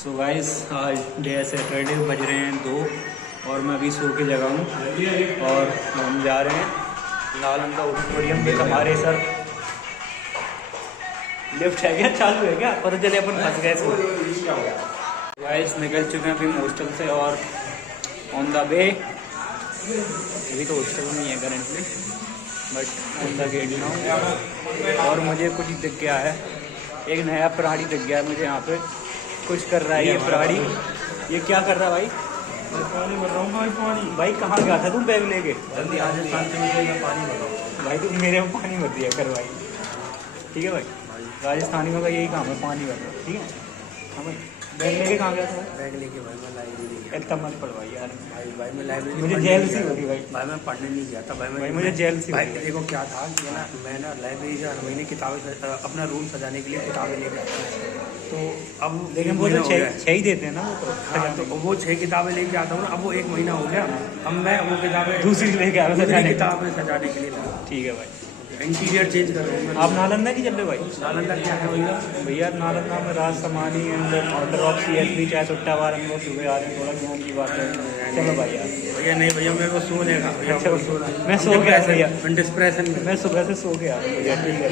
So guys आज day Saturday बज रहे हैं 2 और मैं अभी सो के जगा हूँ और हम जा रहे हैं नालंदा ऑडिटोरियम में। हमारे सर लिफ्ट है क्या, चालू है क्या, पता चले अपन फंस गए इसमें। गाइस निकल चुके हैं अभी हॉस्टल से और ऑन द वे। अभी तो हॉस्टल नहीं है currently but on the gate ना। और मुझे कुछ दिख गया है, एक नया प्राणी दिख गया है मुझे यहाँ पे। कुछ कर रहा है ये प्राणी। ये क्या कर रहा है भाई? पानी भर रहा हूँ भाई। पानी भाई कहाँ गया था तुम बैग लेके? जल्दी राजस्थान से मुझे मैं पानी भर रहा हूँ भाई तुम मेरे में पानी मत दिया कर भाई, ठीक है भाई? राजस्थानियों का यही काम है, पानी भरना, ठीक है? हाँ भाई, बैग लेके कहाँ गया था? बैग लेके भाई मैं लाइब्रेरी गया। इतना मत पढ़ भाई यार। भाई मैं लाइब्रेरी मुझे जेल सी होगी भाई। भाई मैं पढ़ने नहीं गया था भाई मुझे जेल सी भाई होगी। देखो क्या था कि ना मैं ना लाइब्रेरी से हर महीने किताबें अपना रूम सजाने के लिए किताबें लेकर आता हूँ। तो अब लेकिन वो तो छः ही देते हैं ना वो तो। हाँ तो वो 6 किताबें लेके आता हूँ ना। अब वो 1 महीना हो गया, अब मैं वो किताबें दूसरी लेके आ रहा हूँ सजाने। किताबें सजाने के लिए लाया। ठीक है भाई। इंटीरियर चेंज कर रहा हूँ। आप नालंदा नहीं चल रहे भाई? नालंदा क्या है भैया? भैया नालंदा में राज समानी एंड ऑर्डर ऑफ CSB चाहे सुट्टा वार हम लोग सुबह आ रहे हैं, थोड़ा ज्ञान की बात है। चलो भाई यार। भैया नहीं भैया मेरे को सोने का भैया। अच्छा मैं सो गया भैया, डिस्प्रेशन में मैं सुबह से सो गया भैया। ठीक है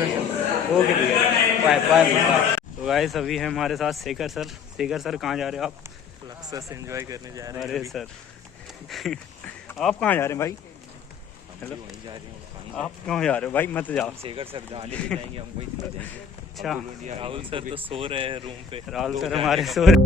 ओके भैया, बाय बाय बाय। तो गाइस अभी है हमारे साथ शेखर सर। शेखर सर कहाँ जा रहे हो आप? लक्ष्य से एंजॉय करने जा रहे हैं। अरे सर आप कहाँ जा रहे हैं भाई? हेलो वहीं जा रहे हैं। आप कहाँ जा रहे हो भाई? मत जाओ। शेखर सर जहाँ लेके जाएंगे हम वहीं चले जाएंगे। अच्छा राहुल सर तो सो रहे हैं रूम पे। राहुल सर हमारे सो रहे।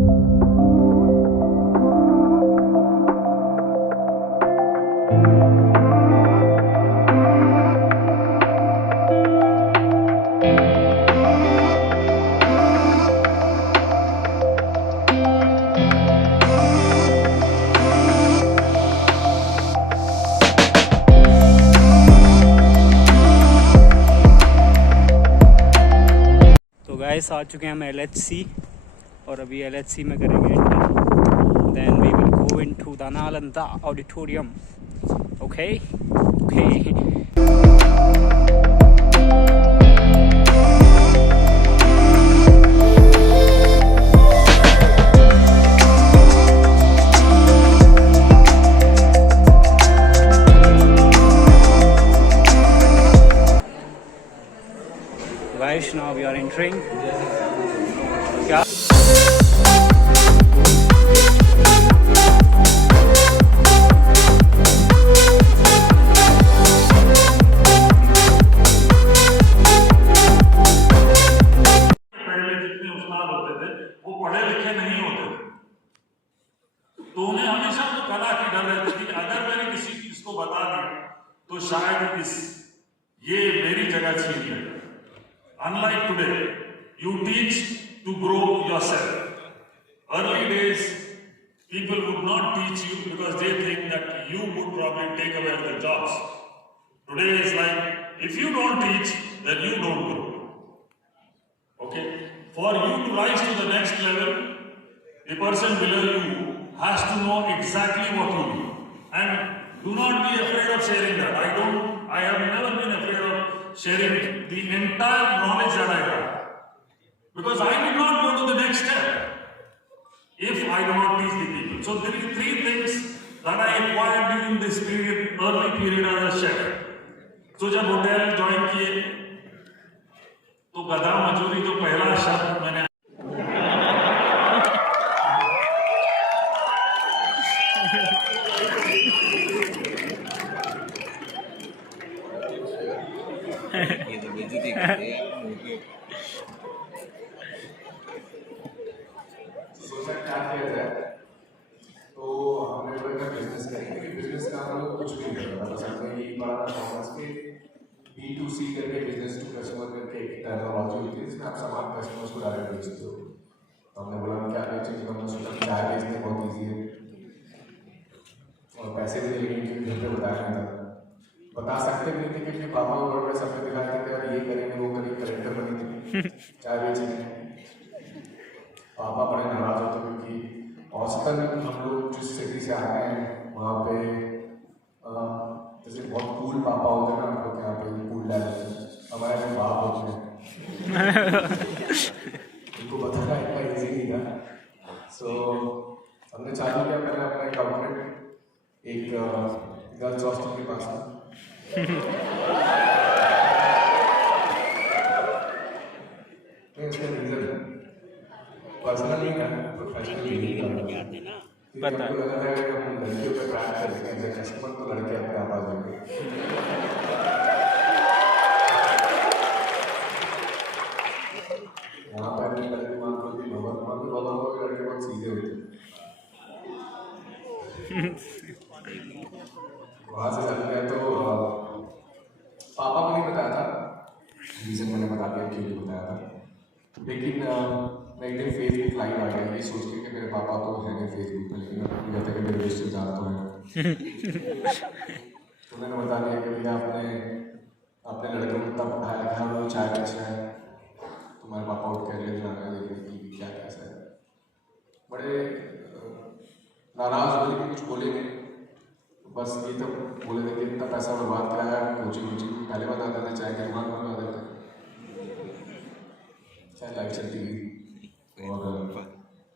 तो गाइस आ चुके हैं हम LHC और अभी LHC में करेंगे enter. Then we will go into the Nalanda auditorium. Okay okay. Guys, now we are entering. क्या? पहले जितने उस्ताद होते थे वो पढ़े लिखे नहीं होते थे, तो उन्हें हमेशा तो कला की डर रहती थी। अगर मैंने किसी चीज को बता दिया तो शायद ये मेरी जगह छीन ले। Unlike today, you teach to grow yourself. Early days, people would not teach you because they think that you would probably take away their jobs. Today is like, if you don't teach, then you don't grow. Okay? For you to rise to the next level, the person below you has to know exactly what you do. And do not be afraid of sharing that. I have never been afraid of sharing the entire knowledge that I have. Because I did not go to the next step if I do not teach the people. So there are 3 things that I acquired during this period, early period as a chef. So जब hotel join किए तो गधा मजूरी जो पहला शब्द मैंने ये तो बेइज्जती करते हैं। सोचा क्या किया जाए, तो हमने बोला बिजनेस करेंगे। बिजनेस का हम लोग कुछ भी नहीं करता, बस हमने यही पढ़ा था कॉमर्स के B2C करके, बिजनेस टू कस्टमर करके एक टर्मिनोलॉजी होती है जिसमें आप सामान कस्टमर्स को डायरेक्ट बेचते हो। तो हमने बोला हम क्या बेचें, जब हमने सोचा चाय बेचने बहुत ईजी है और पैसे भी लेंगे, घर पे बताया नहीं था, बता सकते भी नहीं थे क्योंकि पापा को वर्ड में सबने दिखाया था कि ये करेंगे वो करेंगे, करेक्टर बनी थी चाय बेचेंगे। पापा बड़े नाराज होते क्योंकि औसतन हम लोग जिस सिटी से आए हैं वहाँ पे जैसे बहुत कूल पापा होते हैं ना, हम लोग यहाँ पे कूल डैड होते हैं, हमारे यहाँ बाप होते हैं। उनको बताना इतना ईजी नहीं था। सो हमने चालू किया पहले अपना एक आउटलेट एक गर्ल्स हॉस्टल के पास था। नहीं उसका रीजन पर्सनल नहीं था, प्रोफेशनल नहीं था। पता है। हमको लगा था कि हम लड़कियों पे प्रैंक करते हैं, कस्टमर तो लड़के अपने आप आ जाएंगे। वहाँ पर भी लड़के मान लो कि लोग लड़के बहुत सीधे होते हैं। वहाँ से चल गया तो पापा को नहीं बताया था, रीज़न मैंने बता दिया क्यों नहीं बताया था। लेकिन मैं एक दिन फेसबुक लाइव आ गया ये सोच के कि मेरे पापा तो है नहीं फेसबुक पे, लेकिन मुझे कहता है कि मेरे रिश्तेदार तो हैं। तो मैंने बता दिया कि भैया अपने लड़के को इतना पढ़ाया लिखा वो चाय बेच रहा है, तुम्हारे पापा उठ के अगले दिन आने देखने की क्या कैसा है। बड़े नाराज हो लेकिन कुछ बोले नहीं, बस ये तो बोले थे कि इतना पैसा बर्बाद कराया कोचिंग पहले बता देते चाहे कि दिमाग बता देते, चाहे लाइफ चलती गई। और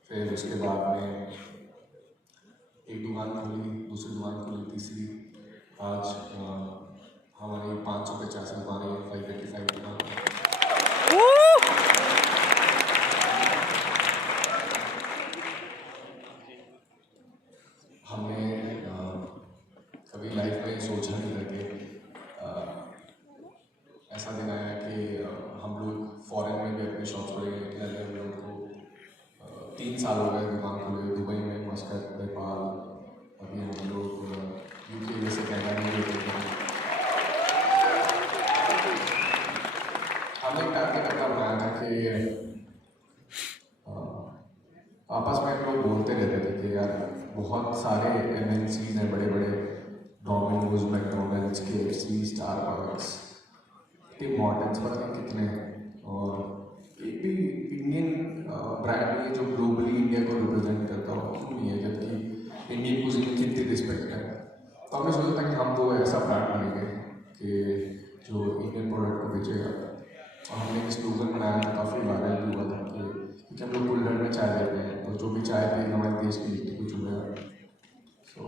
फिर उसके बाद में एक दुकान खोली, दूसरी दुकान खोली, तीसरी, आज हमारी 550 दुकानें, 585 दुकान। हमने कभी लाइफ में सोचा नहीं था कि ऐसा दिन आया कि हम लोग फॉरेन में भी अपने शॉप्स खोलेंगे। हम लोग को 3 साल हो गए दुकान खोले, दुबई में, मस्कट, नेपाल, अभी हम लोग यूके जैसे कनाडा में भी हमने एक टारगेट अपना बनाया था कि आपस में हम लोग बोलते रहते थे कि यार बहुत सारे MNCs हैं, बड़े बड़े Domino's, McDonald's, KFC, Starbucks, Tim Hortons, पता नहीं कितने हैं, और एक भी इंडियन ब्रांड नहीं है जो ग्लोबली इंडिया को रिप्रेजेंट करता हो। क्यों नहीं है, जबकि इंडियन कुजिन की कितनी रिस्पेक्ट है। तो हमने सोचा था कि हम तो ऐसा ब्रांड बनेंगे कि जो इंडियन प्रोडक्ट को बेचेगा। और हमने एक स्लोगन बनाया था, काफ़ी वायरल भी हुआ था कि हम लोग कुल्हड़ में चाय देते हैं, तो जो भी चाय पिएगा हमारे देश की मिट्टी को छुएगा। सो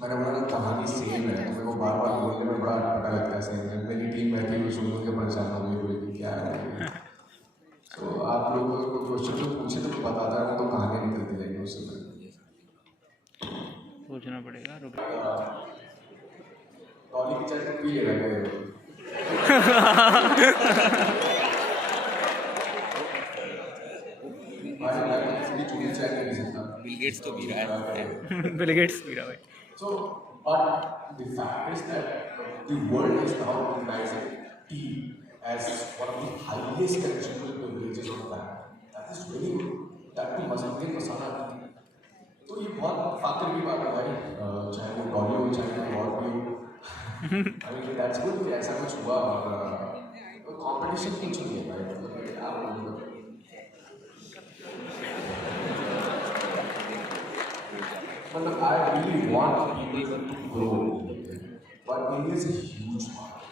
मैंने बोला कहानी सेम है, तो मेरे को बार बार बोलने में बड़ा अटपटा लगता है। सेम है, मेरी टीम बैठी हुई सुन के परेशान हो गई, बोली क्या है। तो आप लोग को क्वेश्चन जो पूछे तो बताता है, वो तो कहानी निकलती जाएगी उससे। सोचना पड़ेगा। टॉली की चाय तो पी लेगा बिल गेट्स तो पी रहा है। बिल गेट्स पी रहा है। So, but the fact is that the world is now recognizing tea as one of the highest consumer beverages of the planet. That is very good. That too मसाले मसाला टी। तो ये बहुत फाकर की बात है भाई, चाहे वो डॉली हो चाहे वो और भी हो। I mean that's good कि ऐसा कुछ हुआ, और कंपटीशन कुछ नहीं है भाई, मतलब आप मतलब I really want people to grow, but India is a huge market.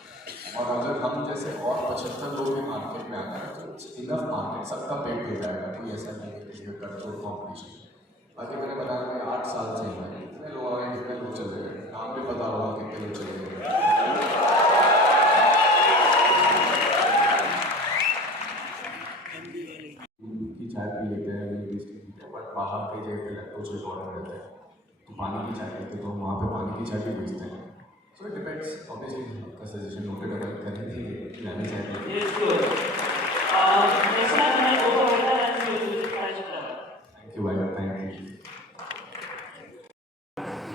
और अगर हम जैसे और 75 लोग भी मार्केट में आते हैं तो इनफ मार्केट सबका पेट हो जाएगा। कोई ऐसा नहीं है कि इसमें कंट्रोल कॉम्पिटिशन। बाकी मैंने बताया कि 8 साल से ही कितने लोग आए, कितने लोग चले गए, नाम भी पता होगा कितने लोग चले गए। की चाय पी लेते हैं, बट बाहर के जगह पे लैक्टोज इंटॉलरेंट रहता है, तो पानी की चाय पीते तो वहाँ पे पानी की चाय भी बेचते हैं। सो इट डिपेंड्स, ऑब्वियसली का सजेशन नोटेड अगर करनी थी लानी चाहिए। थैंक यू भाई, थैंक यू।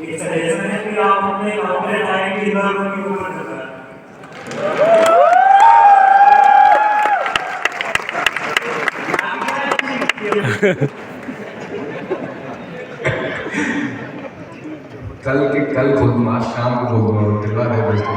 एक सजेशन है कि आप अपने आउटलेट आएंगे इधर क्यों कर सकते हैं। कल खोल दूँ, आज शाम को खोल दूँ, दिलवा दे दोस्तों।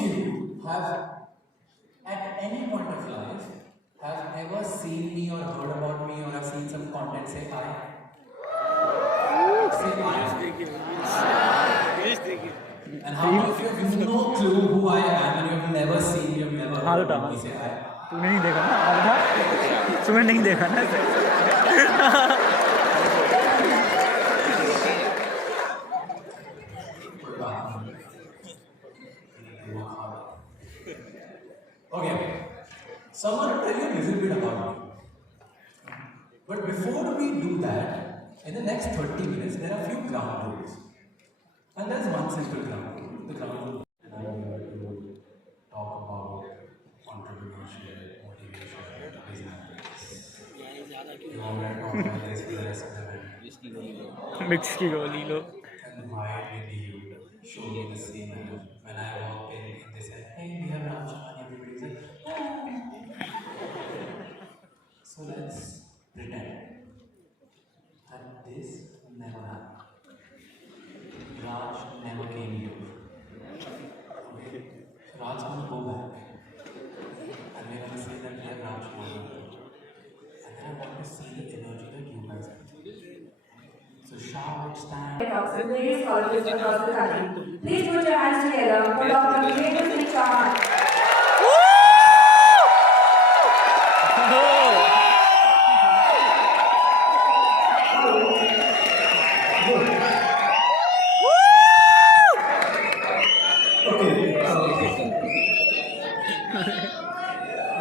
you have, at any point of life, have ever seen me or heard about me or have seen some content say I? Say I. And how many of you have no clue who I am and you have never seen me, you have never heard about me say I? तूने नहीं देखा ना आधा तूने नहीं देखा ना Okay, so I'm going to tell you a little bit about me. But before we do that, in the next 30 minutes, there are a few ground rules. And there's one simple ground rule. The ground rule. And I'm here to talk about entrepreneurship, motivation, business. You already talk about this for the rest of the event. Mix की गोली लो And why did you show me the same when I walked in and they said, hey, we have Raj Chandani, everybody's like, oh. So let's pretend that this never happened. Raj never came here. Okay. Raj's gonna go back. And we're gonna say that we have Raj Chandani. And then I want to see the energy that you guys have. So shout, stand. Ladies colleges across the country. Please put your hands together for Dr. Vivek Singh Chauhan.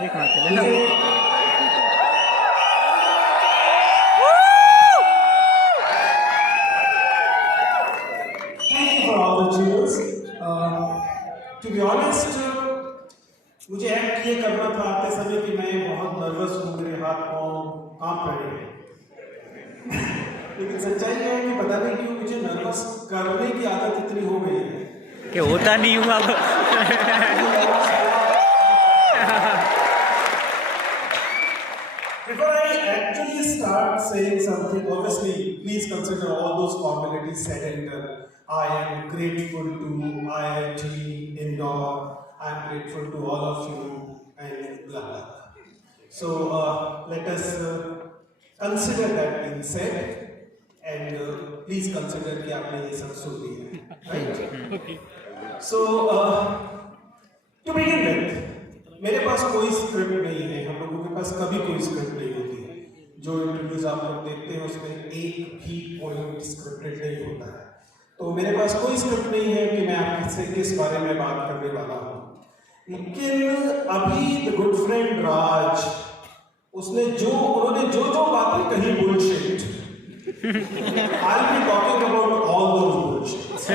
ये कहाँ चले ना Thank you for all the cheers. To be honest, मुझे एक्ट ये करना था आते समय कि मैं बहुत नर्वस हूँ, मेरे हाथ पाँव कांप रहे हैं। लेकिन सच्चाई ये है कि पता नहीं क्यों मुझे नर्वस करने की आदत इतनी हो गई है कि होता नहीं हुआ Before I actually start saying something, obviously, please consider all those formalities said and done. I am grateful to IIT Indore. I am grateful to all of you and blah blah. So let us consider that being said, and please consider कि आपने ये सब सुन लिया, right? So to begin with. मेरे पास कोई स्क्रिप्ट नहीं है, हम लोगों के पास कभी कोई स्क्रिप्ट नहीं होती है। जो इंटरव्यूज आप लोग देखते हैं उसमें एक भी पॉइंट स्क्रिप्टेड नहीं होता है। तो मेरे पास कोई स्क्रिप्ट नहीं है कि मैं आपसे किस बारे में बात करने वाला हूँ। लेकिन अभी द गुड फ्रेंड राज उन्होंने जो बातें कही bullshit. I'll be talking about all those bullshits.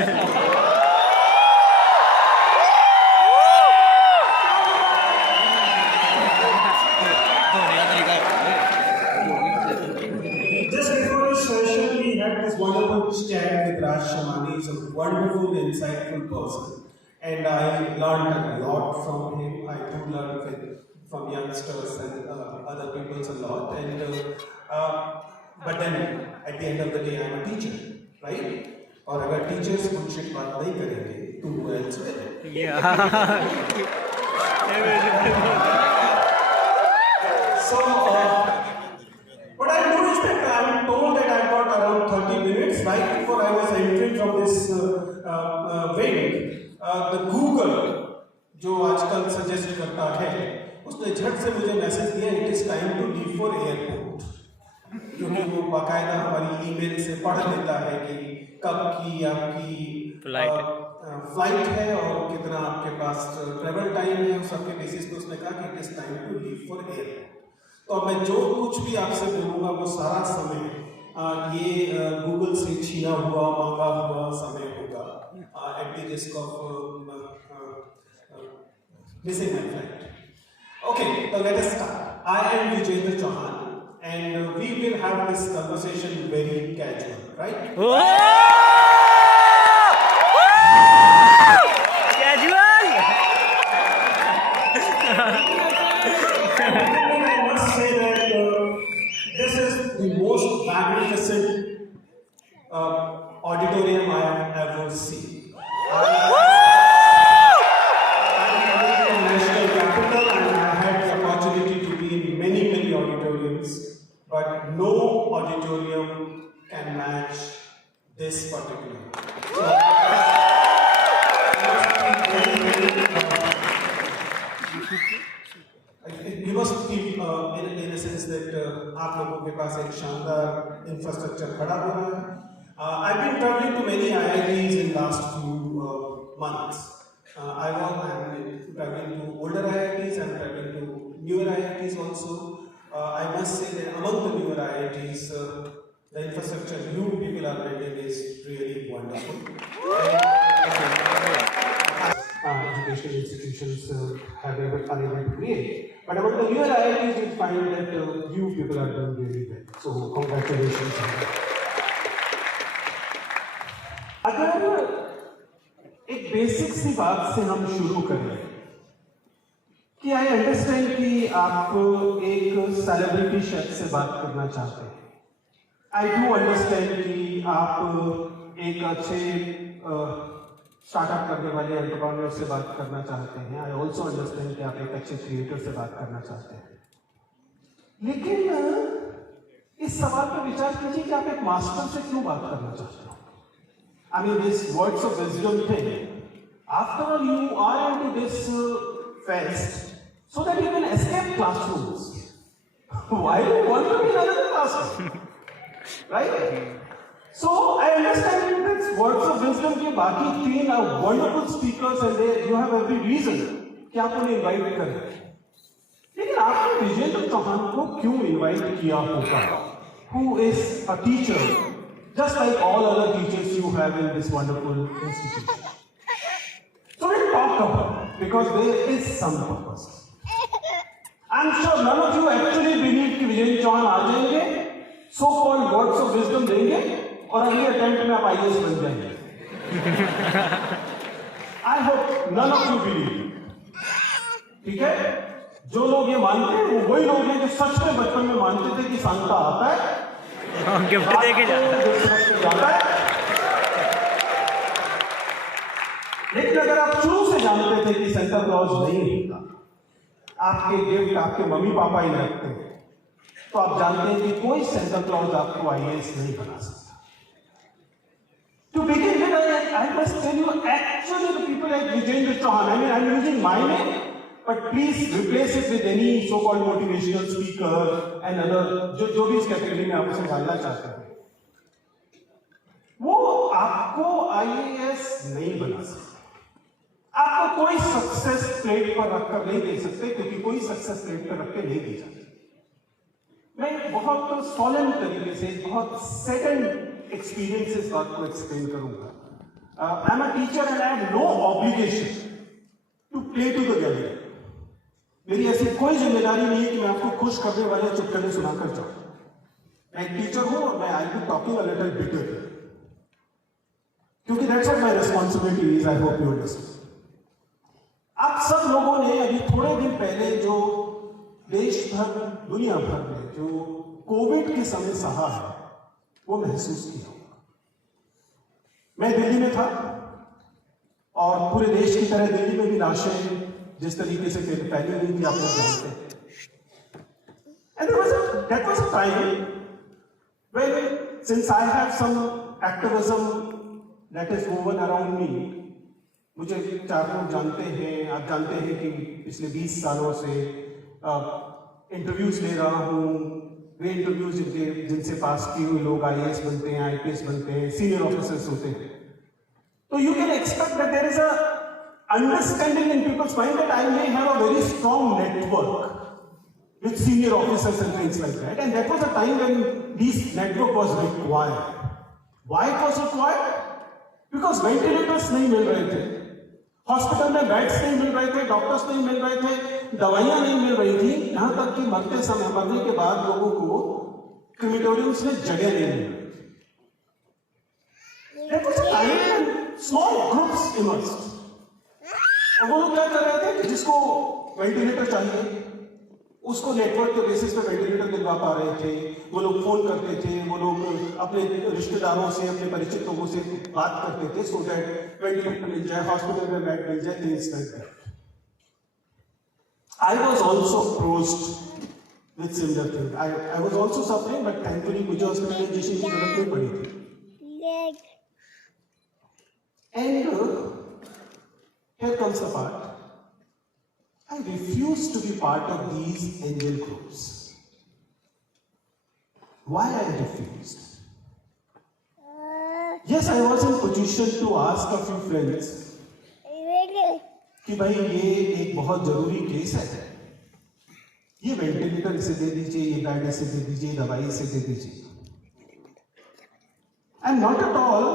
Wonderful chat with Raj Chandani. He's a wonderful, insightful person, and I learned a lot from him. I do learn from youngsters and other people a lot. And but then at the end of the day, I'm a teacher, right? और अगर teachers bullshit बात नहीं करेंगे, तो who else will? So. But I noticed that I am told that I got around 30 minutes right before I was entering from this wing. The Google, जो आजकल सजेस्ट करता है, उसने झट से मुझे मैसेज दिया it is time to leave for airport. क्योंकि वो बाकायदा हमारी ईमेल से पढ़ लेता है कि कब की आपकी फ्लाइट है और कितना आपके पास ट्रेवल टाइम है, उस सबके बेसिस पे उसने कहा कि it is time to leave for airport. तो मैं जो कुछ भी आपसे बोलूँगा वो सारा समय ये गूगल से छीना हुआ मांगा हुआ समय होगा at the risk of missing my flight. Okay, so let us start. I am Vijendra Chauhan and we will have this conversation very casual, right? I must say that this is the most magnificent auditorium I have ever seen. पास एक शानदार इंफ्रास्ट्रक्चर खड़ा हो रहा है. I've been traveling to many IITs in last few months. I'm traveling to older IITs, I'm traveling to newer IITs also. I must say that among the newer IITs, the infrastructure you people are building is really wonderful. Educational institutions are able to create. But among the newer IITs, you find that you people are doing really well. So congratulations on that. अगर एक बेसिक सी बात से हम शुरू करें कि I understand कि आप एक सेलिब्रिटी शख्स से बात करना चाहते हैं. आई डू अंडरस्टैंड कि आप एक अच्छे स्टार्टअप करने वाले एंटरप्रेन्योर से बात करना चाहते हैं. आई ऑल्सो अंडरस्टैंड कि आप एक अच्छे क्रिएटर से बात करना चाहते हैं. लेकिन इस सवाल पर विचार कीजिए कि आप एक मास्टर से क्यों बात करना चाहते हो. I mean, this words of wisdom thing. After all, you are into this fest so that you can escape classrooms. Why do you want to be in another classroom? Right? So I understand that words of wisdom के बाकी तीन are wonderful speakers and you have every reason कि आप उन्हें invite करें. लेकिन आपने विजेंद्र चौहान को क्यों invite किया होगा? Who is a teacher? Just like all other teachers you have in this wonderful institution. So we'll talk about it because there is some purpose. I'm sure none of you actually believe कि विजेंद्र चौहान आ जाएंगे, so-called words of wisdom देंगे और अगले अटेम्प्ट में आप IAS बन जाएंगे. I hope none of you believe. ठीक है? जो लोग ये मानते हैं वो वही लोग हैं जो सच में बचपन में मानते थे कि सांता आता है. गिफ्ट दे के जाता है. लेकिन अगर आप शुरू से जानते थे कि सेंटा क्लॉज नहीं होता, आपके गिफ्ट आपके मम्मी पापा ही रखते हैं, तो आप जानते हैं कि कोई सेंटा क्लॉज आपको IAS नहीं बना सकता. To begin with, I must tell you, actually the people like Vijendra Chauhan, I mean, I'm using my name, but please replace it with any so-called motivational speaker and other जो भी इस कैटेगरी में आप उसे डालना चाहते हैं, वो आपको IAS नहीं बना सकते. आपको कोई सक्सेस प्लेट पर रखकर नहीं दे सकते क्योंकि कोई सक्सेस प्लेट पर रख के नहीं दी जाती. मैं बहुत सॉलेम तरीके से बहुत सेकंड एक्सपीरियंस से इस बात को एक्सप्लेन करूंगा. I am a teacher and I have no obligation to play to the gallery. मेरी ऐसी कोई जिम्मेदारी नहीं है कि मैं आपको खुश करने वाले चुटकुले सुनाकर जाऊं. मैं एक टीचर हूं और मैं I be talking a little bitter क्योंकि that's what my responsibility is. I hope you understand. आप सब लोगों ने अभी थोड़े दिन पहले जो देश भर दुनिया भर में जो कोविड के समय सहा है वो महसूस किया होगा. मैं दिल्ली में था और पूरे देश की तरह दिल्ली में भी लाशें जिस तरीके से फैली हुई थी आप लोग जानते हैं. And that was a time when, since I have some activism that is woven around me, मुझे 4 लोग जानते हैं, आप जानते हैं कि पिछले 20 सालों से इंटरव्यूज ले रहा हूँ. वे इंटरव्यूज जिनसे पास किए हुए लोग IAS बनते हैं, IPS बनते हैं, सीनियर ऑफिसर्स होते हैं. तो you can expect that there is a understanding in people's mind that I may have a very strong network with senior officers and things like that. And that was a time when this network was required. Why it was required? Because ventilators नहीं मिल रहे थे, हॉस्पिटल में बेड्स नहीं मिल रहे थे, डॉक्टर्स नहीं मिल रहे थे, दवाइयां नहीं मिल रही थी, यहां तक कि मरने के बाद लोगों को क्रिमेटोरियम्स में जगह नहीं मिल रही थी. That was a time when small groups emerged. और वो लोग क्या कर रहे थे कि जिसको वेंटिलेटर चाहिए उसको नेटवर्क के बेसिस पे वेंटिलेटर दिलवा पा रहे थे. वो लोग फोन करते थे, वो लोग अपने रिश्तेदारों से, अपने परिचित लोगों से बात करते थे सो दैट वेंटिलेटर मिल जाए, हॉस्पिटल में बेड मिल जाए, things like that. I was also approached with similar thing. I was also suffering but thankfully मुझे हॉस्पिटलाइजेशन की जरूरत नहीं पड़ी थी. And here comes the part. I refuse to be part of these angel groups. Why I refused? Yes, I was in position to ask a few friends कि भाई ये एक बहुत जरूरी केस है, ये वेंटिलेटर इसे दे दीजिए, ये बेड इसे दे दीजिए, दवाई इसे दे दीजिए. एंड नॉट एट ऑल,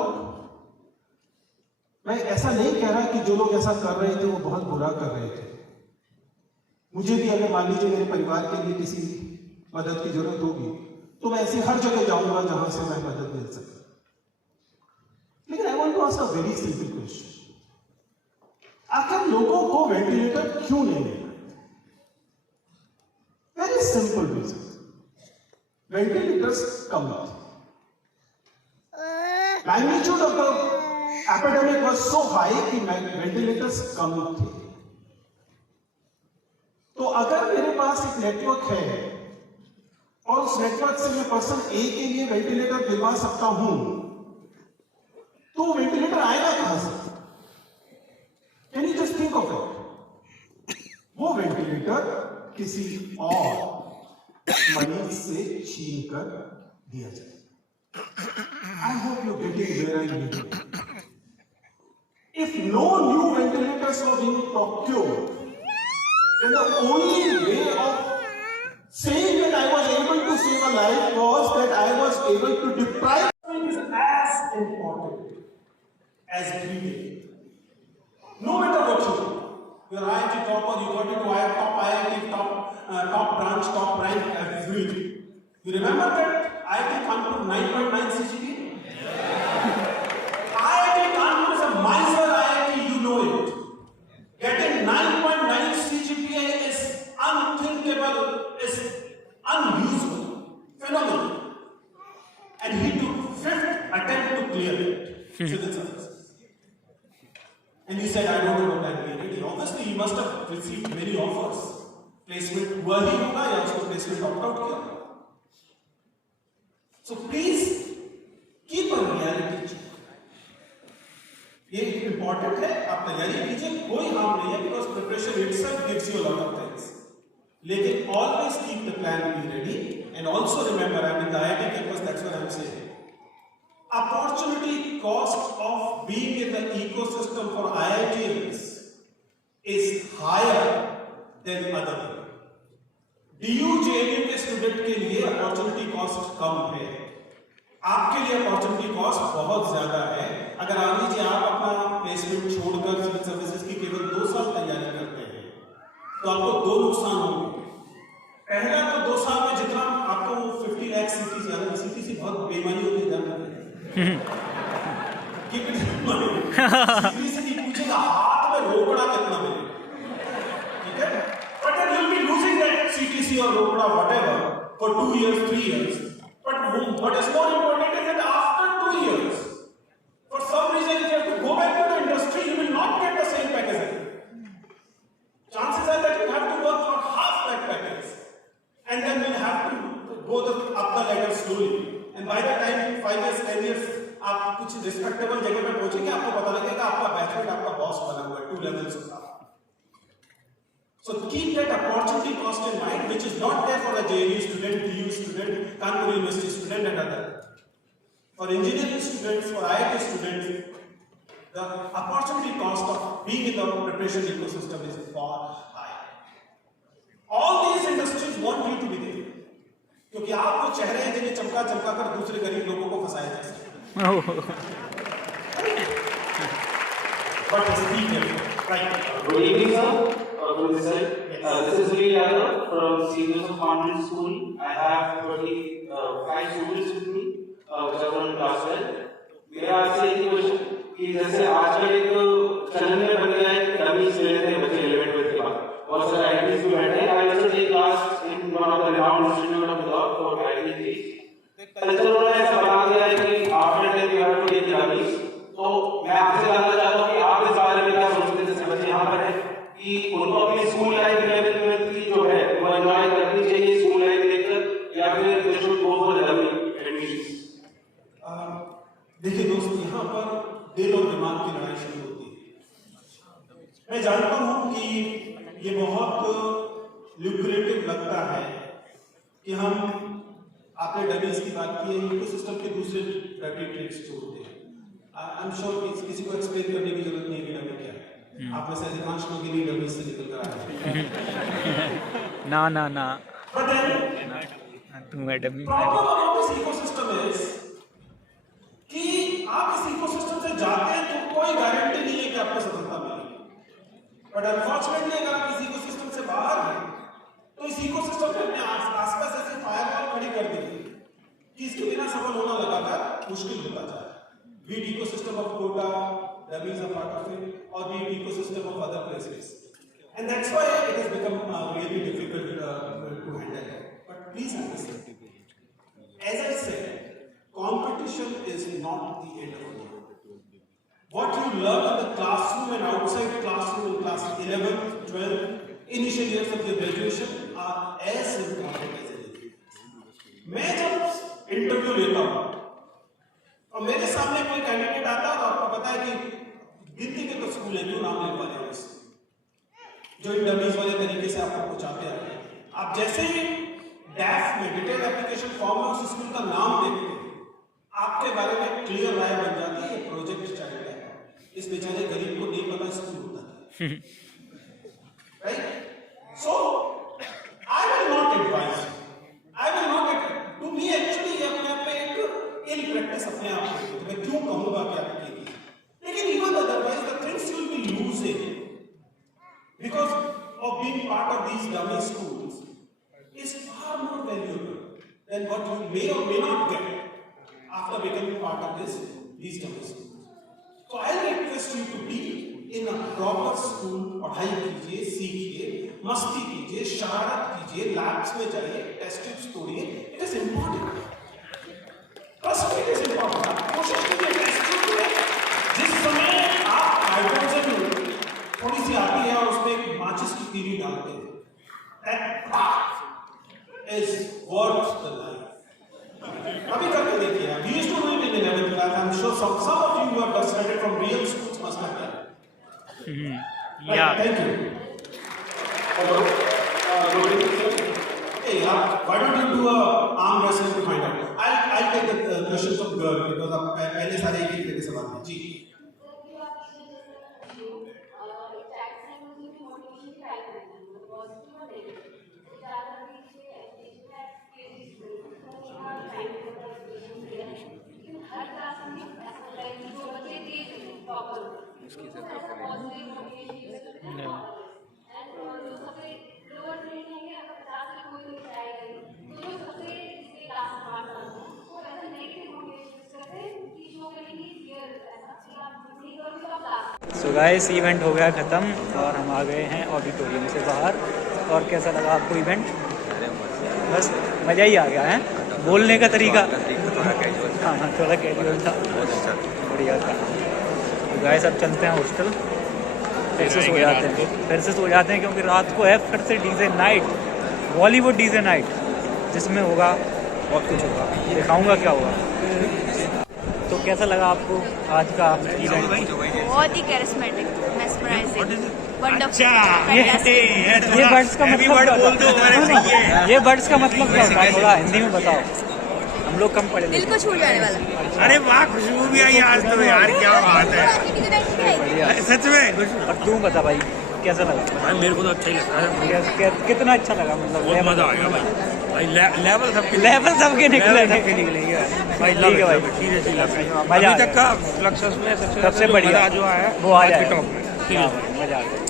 मैं ऐसा नहीं कह रहा कि जो लोग ऐसा कर रहे थे वो बहुत बुरा कर रहे थे. मुझे भी अगर मान लीजिए मेरे परिवार के लिए किसी मदद की जरूरत होगी तो मैं ऐसी हर जगह जाऊंगा जहां से मैं मदद मिल सके. लेकिन I want to ask a very simple question. आखिर लोगों को वेंटिलेटर क्यों नहीं मिल रहे? Very simple reason. वेंटिलेटर्स कम थे. Magnitude of the epidemic was so high कि वेंटिलेटर्स कम थे. तो अगर मेरे पास एक नेटवर्क है और उस नेटवर्क से मैं पर्सन ए के लिए वेंटिलेटर दिलवा सकता हूं, तो वेंटिलेटर आएगा कहां से? Can you just think of it? वो वेंटिलेटर किसी और मरीज से छीन कर दिया जाए. I hope you getting where I am leading. If no new ventilators were being procured, then the only way of saying that I was able to save a life was that I was able to deprive. It is as important as breathing. No matter what you do, you're IIT topper, you got into top IIT, top branch, top rank as breathing. You remember that IIT Kanpur 9.9 CGPA? IIT Kanpur is a miser IIT, you know it. Getting 9.9 CGPA is unthinkable, is unusual, phenomenal. And he took 5th attempt to clear it. Civil service. And he said, I don't know what I'm ready. Obviously, he must have received many offers. Placement हुआ ही होगा या उसको placement opt out किया. So please keep a reality check. ये important है, आप तैयारी कीजिए, कोई हार्म नहीं है, because preparation itself gives you a lot of things. लेकिन always keep the plan B ready and also remember, I mean the IIT campus, that's what I am saying. Opportunity cost of being in the ecosystem for IITians is higher than other people. DU JNU के स्टूडेंट के लिए opportunity cost कम है, आपके लिए opportunity cost बहुत ज्यादा है. अगर मान लीजिए आप अपना प्लेसमेंट छोड़कर सिविल सर्विसेज की केवल 2 साल तैयारी करते हैं तो आपको 2 नुकसान होंगे. पहला तो 2 साल में जितना आपको 50 लाख सीटीसी बहुत बेईमानी होती है. सीटीसी पूछेगा हाथ में रोकड़ा कितना मिले, ठीक है, but then you will be losing that CTC और रोकड़ा whatever for 2 years 3 years. But what is more important is that after 2 years, for some reason, if you have to go back to the industry, you will not get the same package again. Chances are that you have to work for half that package, and then you'll have to go up the ladder slowly. And by the time 5 years, 10 years, आप कुछ रिस्पेक्टेबल जगह पे पहुंचेंगे, आपको पता लगेगा आपका बैचमेट आपका बॉस बना हुआ है 2 levels of stuff. So keep that opportunity cost in mind, which is not there for a JNU student, DU student, Kanpur University student, and other. For engineering students, for IIT students, the opportunity cost of being in the preparation ecosystem is far higher. All these industries want you to be there, क्योंकि आप वो चेहरे हैं जिन्हें चमका चमका कर दूसरे गरीब लोगों को फंसाया जा सकता है. But it's different, right? Good evening, sir. This is Lee Yadav from Seniors of Convent School. I have 25 students with me, which are from class 12. मेरा आपसे एक क्वेश्चन कि जैसे आजकल एक चलन में बन गया है कि डमीज ले लेते हैं बच्चे 11th के बाद. बहुत सारे आईआईटीज भी बैठे हैं. I also take class in one of the renowned institute of law for IIT. Culture उन्होंने ऐसा बना दिया है कि after 10th you have to take dummies. तो मैं आपसे जानना चाहता हूँ कि आप इस बारे में क्या सोचते हैं, जैसे बच्चे यहाँ पर हैं कि उनको अपनी स्कूल लाइफ 11th की जो है वो एंजॉय करनी चाहिए स्कूल लाइफ देखकर, या फिर they should go for dummy admissions. देखिए दोस्त, यहाँ पर दिल और दिमाग की लड़ाई शुरू होती है. मैं जानता हूँ कि ये बहुत ल्यूक्रेटिव लगता है कि हम आपने डमीज की बात की है, इकोसिस्टम के दूसरे डमी ट्रिक्स जो होते हैं, आई एम श्योर किसी को एक्सप्लेन करने की जरूरत नहीं है कि डमी क्या है। आप में से अधिकांश लोग इन्हीं डमीज से निकल कर आए हैं। ना ना ना But then, तू madam problem about this ecosystem is कि आप इस इकोसिस्टम से जाते हैं तो कोई गारंटी नहीं है कि आपको सफलता मिलेगी। बट अनफॉर्चुनेटली अगर आप इस इकोसिस्टम से बाहर हैं तो इस इकोसिस्टम ने अपने आसपास ऐसे फायरवॉल खड़ी कर दी कि इसके बिना सफल होना लगातार मुश्किल होता जाए। Be it ecosystem of Kota, dummies are part of it, or be it ecosystem of other places. And that's why it has become really difficult to handle. But please understand, as I said, competition is not the end of the world. What you learn in the classroom and outside classroom in class 11th, 12th, initial years of your graduation are as important as anything. मैं जब इंटरव्यू लेता हूँ और मेरे सामने कोई कैंडिडेट आता है तो आपको पता है कि गिनती के तो स्कूल है, क्यों नाम ले पा रहे हैं उससे, जो इन डमीज वाले तरीके से आपको पहुंचाते हैं। आप जैसे ही डैफ में डिटेल एप्लीकेशन फॉर्म में उस स्कूल का नाम देखते हैं, आपके बारे में क्लियर राय बन जाती है, ये प्रोजेक्ट चाइल्ड है, इस बेचारे गरीब को नहीं पता स्कूल होता है, right? So I will not advise, I will not, to me actually ये अपने आप में एक इन प्रैक्टिस अपने आप में, मैं क्यों कहूंगा कि आप कीजिए, लेकिन even otherwise the things you will be losing because of being part of these dummy schools is far more valuable than what you may or may not get after becoming part of these dummy schools. So I request you to be in a proper school, पढ़ाई कीजिए, सीखिए, मस्ती कीजिए, शरारत कीजिए, labs में जाइए, test tubes तोड़िए, it is important. Trust me, it is important. आप कोशिश कीजिए टेस्ट ट्यूब में जिस समय आप हाइड्रोजन थोड़ी सी आती है और उसमें एक माचिस की तीली डालते हैं, that is worth the life. अभी करके देखिए, we used to do it in 11th class. I'm sure some of you who have studied from real schools must have done. Yeah. Thank you. Hello. Hey, why don't you do a arm wrestling to find out? I'll take the questions of girl because आप पहले सारे एक ही तरीके से बात हैं। जी। So guys event हो गया ख़त्म और हम आ गए हैं ऑडिटोरियम से बाहर। और कैसा लगा आपको इवेंट? बस मज़ा ही आ गया है। बोलने का तरीका हाँ थोड़ा कैजुअल था, बढ़िया था। तो गाइस अब चलते हैं हॉस्टल, फिर से सो जाते हैं क्योंकि रात को है फिर से DJ night, Bollywood DJ night, जिसमें होगा बहुत कुछ होगा, दिखाऊंगा क्या होगा। तो कैसा लगा आपको आज का इवेंट? बहुत ही कैरिस्मेटिक, मेस्मराइजिंग, वंडरफुल। ये वर्ड्स का मतलब ये वर्ड्स का मतलब क्या होता है? थोड़ा हिंदी में बताओ, हम लोग कम पढ़े। दिल को छू जाने वाला। अरे वाह, खुशबू भी आई आज तो यार, क्या बात है, सच में। और तू बता भाई कैसा लगा? भाई मेरे को तो अच्छा ही लगा। कितना अच्छा लगा? मतलब बहुत मजा आ गया भाई, लेवल सबके निकलेंगे भाई। ठीक है भाई, सीरियसली अभी तक का लक्ष्य में सबसे बढ़िया जो आया वो आ जाए, टॉप में। मजा आ गया।